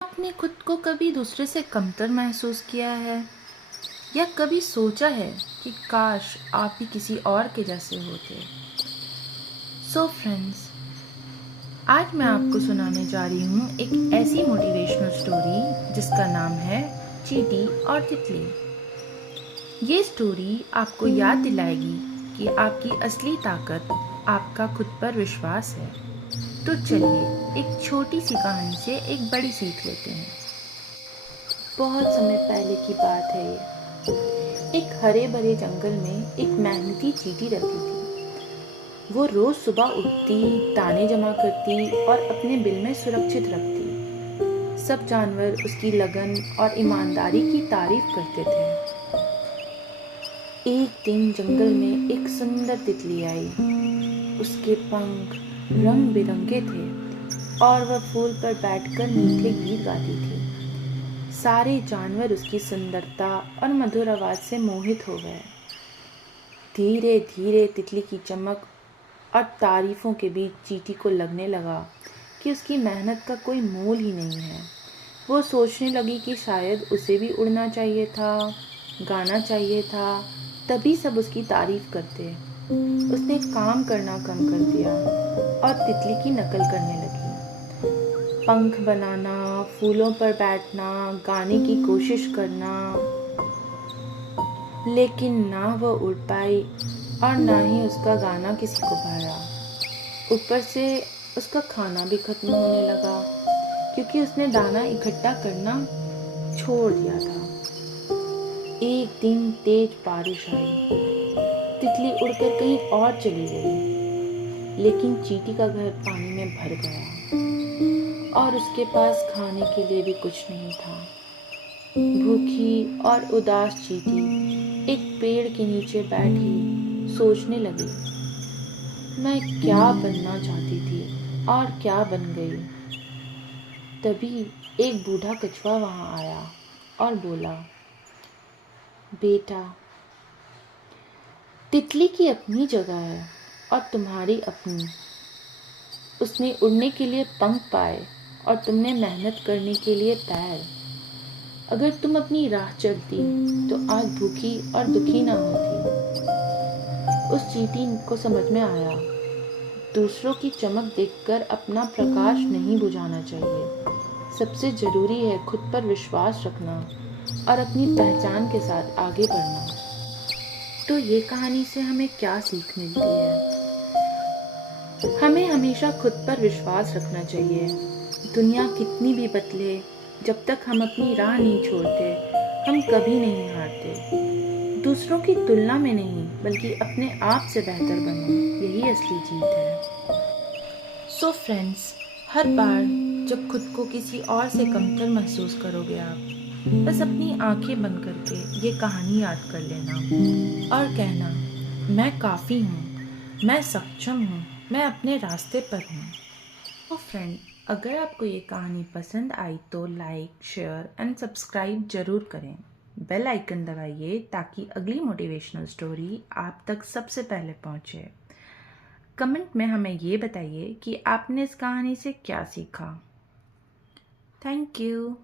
आपने खुद को कभी दूसरे से कमतर महसूस किया है या कभी सोचा है कि काश आप भी किसी और के जैसे होते। सो फ्रेंड्स, आज मैं आपको सुनाने जा रही हूँ एक ऐसी मोटिवेशनल स्टोरी जिसका नाम है चींटी और तितली। ये स्टोरी आपको याद दिलाएगी कि आपकी असली ताकत आपका खुद पर विश्वास है। तो चलिए एक छोटी सी कहानी से एक बड़ी सीख लेते हैं। बहुत समय पहले की बात है ये। एक हरे भरे जंगल में एक मेहनती चींटी रहती थी। वो रोज सुबह उठती, दाने जमा करती और अपने बिल में सुरक्षित रखती। सब जानवर उसकी लगन और ईमानदारी की तारीफ करते थे। एक दिन जंगल में एक सुंदर तितली आई। उसके पंख रंग बिरंगे थे और वह फूल पर बैठकर मीठे गीत गाती थी। सारे जानवर उसकी सुंदरता और मधुर आवाज से मोहित हो गए। धीरे धीरे तितली की चमक और तारीफों के बीच चींटी को लगने लगा कि उसकी मेहनत का कोई मोल ही नहीं है। वो सोचने लगी कि शायद उसे भी उड़ना चाहिए था, गाना चाहिए था, तभी सब उसकी तारीफ करते। उसने काम करना कम कर दिया और तितली की नकल करने लगी। पंख बनाना, फूलों पर बैठना, गाने की कोशिश करना, लेकिन ना वो उड़ पाई और ना ही उसका गाना किसी को भाया। ऊपर से उसका खाना भी खत्म होने लगा क्योंकि उसने दाना इकट्ठा करना छोड़ दिया था। एक दिन तेज बारिश आई। तितली उड़कर कहीं और चली गई, लेकिन चींटी का घर पानी में भर गया और उसके पास खाने के लिए भी कुछ नहीं था। भूखी और उदास चींटी एक पेड़ के नीचे बैठी सोचने लगी, मैं क्या बनना चाहती थी और क्या बन गई। तभी एक बूढ़ा कछुआ वहां आया और बोला, बेटा, तितली की अपनी जगह है और तुम्हारी अपनी। उसने उड़ने के लिए पंख पाए और तुमने मेहनत करने के लिए पैर। अगर तुम अपनी राह चलती तो आज भूखी और दुखी ना होती। उस चींटी को समझ में आया, दूसरों की चमक देखकर अपना प्रकाश नहीं बुझाना चाहिए। सबसे जरूरी है खुद पर विश्वास रखना और अपनी पहचान के साथ आगे बढ़ना। तो ये कहानी से हमें क्या सीख मिलती है? हमें हमेशा खुद पर विश्वास रखना चाहिए। दुनिया कितनी भी बदले, जब तक हम अपनी राह नहीं छोड़ते, हम कभी नहीं हारते। दूसरों की तुलना में नहीं, बल्कि अपने आप से बेहतर बनो, यही असली जीत है। सो फ्रेंड्स, हर बार जब खुद को किसी और से कमतर महसूस करोगे आप, बस अपनी आंखें बंद करके ये कहानी याद कर लेना और कहना, मैं काफ़ी हूँ, मैं सक्षम हूँ, मैं अपने रास्ते पर हूँ। तो फ्रेंड, अगर आपको ये कहानी पसंद आई तो लाइक, शेयर एंड सब्सक्राइब जरूर करें। बेल आइकन दबाइए ताकि अगली मोटिवेशनल स्टोरी आप तक सबसे पहले पहुँचे। कमेंट में हमें ये बताइए कि आपने इस कहानी से क्या सीखा। Thank you.